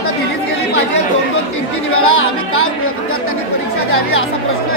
आता दिलीच गेली पाहिजे, 2-2, 3-3 वेळा आम्ही का विद्यार्थ्यांनी परीक्षा द्यावी असा प्रश्न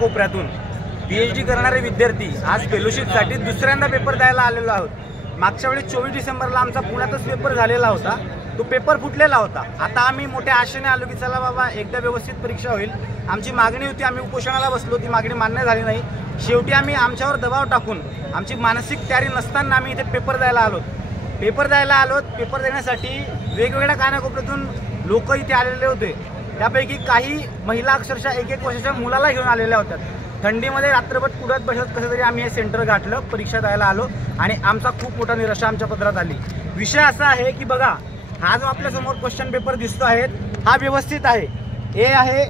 कोपऱ्यातून पीएचडी करणारे विद्यार्थी आज फेलोशिपसाठी दुसऱ्यांदा पेपर द्यायला आलेलो आहोत। मागच्या वेळी 24 डिसेंबरला आमचा पुण्यातच पेपर झालेला होता, तो पेपर फुटलेला होता। आता आम्ही मोठ्या आशेने आलो की चला बाबा एकदा व्यवस्थित परीक्षा होईल। आमची मागणी होती, आम्ही उपोषणाला बसलो, ती मागणी मान्य झाली नाही। शेवटी आम्ही आमच्यावर दबाव टाकून आमची मानसिक तयारी नसताना आम्ही इथे पेपर द्यायला आलो। पेपर देण्यासाठी वेगवेगळ्या कानाकोपऱ्यातून लोक इथे आलेले होते। त्यापैकी काही महिला अक्षरशः 1-1 वर्षाच्या मुलाला घेऊन आलेल्या होत्या। थंडीमध्ये रात्रभर कुडत बसत कसं तरी आम्ही हे सेंटर गाठलं, परीक्षा द्यायला आलो आणि आमचा खूप मोठा निराशा आमच्या पदरात आली। विषय असा आहे की बघा, हा जो आपल्या समोर क्वेश्चन पेपर दिसतो आहे हा व्यवस्थित आहे। हे आहे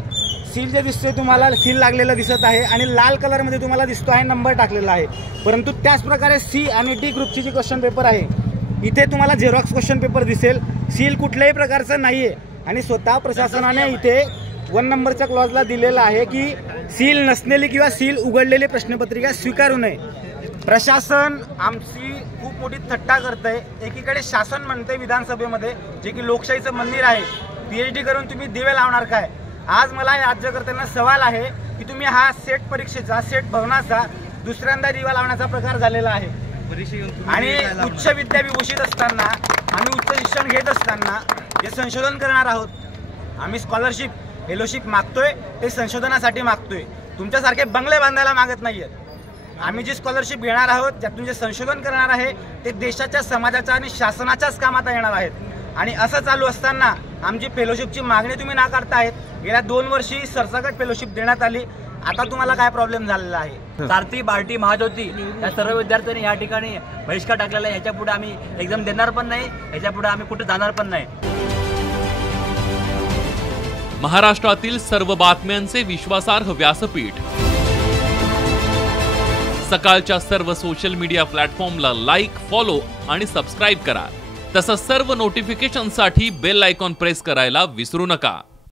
सील जे दिसतोय तुम्हाला, सील लागलेलं दिसत आहे आणि लाल कलरमध्ये तुम्हाला दिसतो आहे नंबर टाकलेला आहे। परंतु त्याच प्रकारे सी आणि डी ग्रुपची जी क्वेश्चन पेपर आहे इथे तुम्हाला झेरॉक्स क्वेश्चन पेपर दिसेल, सील कुठल्याही प्रकारचं नाहीये आणि स्वतः प्रशासनाने इथे 1 नंबरच्या क्लॉजला दिलेलं आहे की सील नसलेली किंवा सील उघडलेली प्रश्नपत्रिका स्वीकारू नये। प्रशासन आमची खूप मोठी थट्टा करतंय। एकीकडे शासन म्हणते विधानसभेमध्ये, जे की लोकशाहीचं मंदिर आहे, पीएचडी करून तुम्ही दिवे लावणार काय? आज मला राज्यकर्त्यांना सवाल आहे की तुम्ही हा सेट परीक्षेचा, सेट भवनाचा दुसऱ्यांदा दिवा लावण्याचा प्रकार झालेला आहे आणि उच्च विद्याविभूषित असताना, आम्ही उच्च शिक्षण घेत असताना जे संशोधन करणार आहोत, आम्ही स्कॉलरशिप फेलोशिप मागतोय ते संशोधनासाठी मागतोय, तुमच्यासारखे बंगले बांधायला मागत नाहीयेत। आम्ही जी स्कॉलरशिप घेणार आहोत, त्यातून जे संशोधन करणार आहे ते देशाच्या, समाजाच्या आणि शासनाच्याच कामात येणार आहेत। आणि असं चालू असताना आमची फेलोशिपची मागणी तुम्ही नाकारतायत। गेल्या 2 वर्षी सरसकट फेलोशिप देण्यात आली, आता तुम्हाला काय प्रॉब्लेम झालेला आहे? सारथी, बार्टी, महाज्योती या सर्व विद्यार्थ्यांनी या ठिकाणी बहिष्कार टाकलेला आहे। याच्या पुढे आम्ही एक्झाम देणार पण नाही, याच्या पुढे आम्ही कुठे जाणार पण नाही। महाराष्ट्रातील सर्व बातम्यांचे विश्वासार्ह व्यासपीठ, सकाळच्या सर्व सोशल मीडिया प्लॅटफॉर्मला लाईक, फॉलो आणि सबस्क्राईब करा। तसंच सर्व नोटिफिकेशनसाठी बेल आयकॉन प्रेस करायला विसरू नका।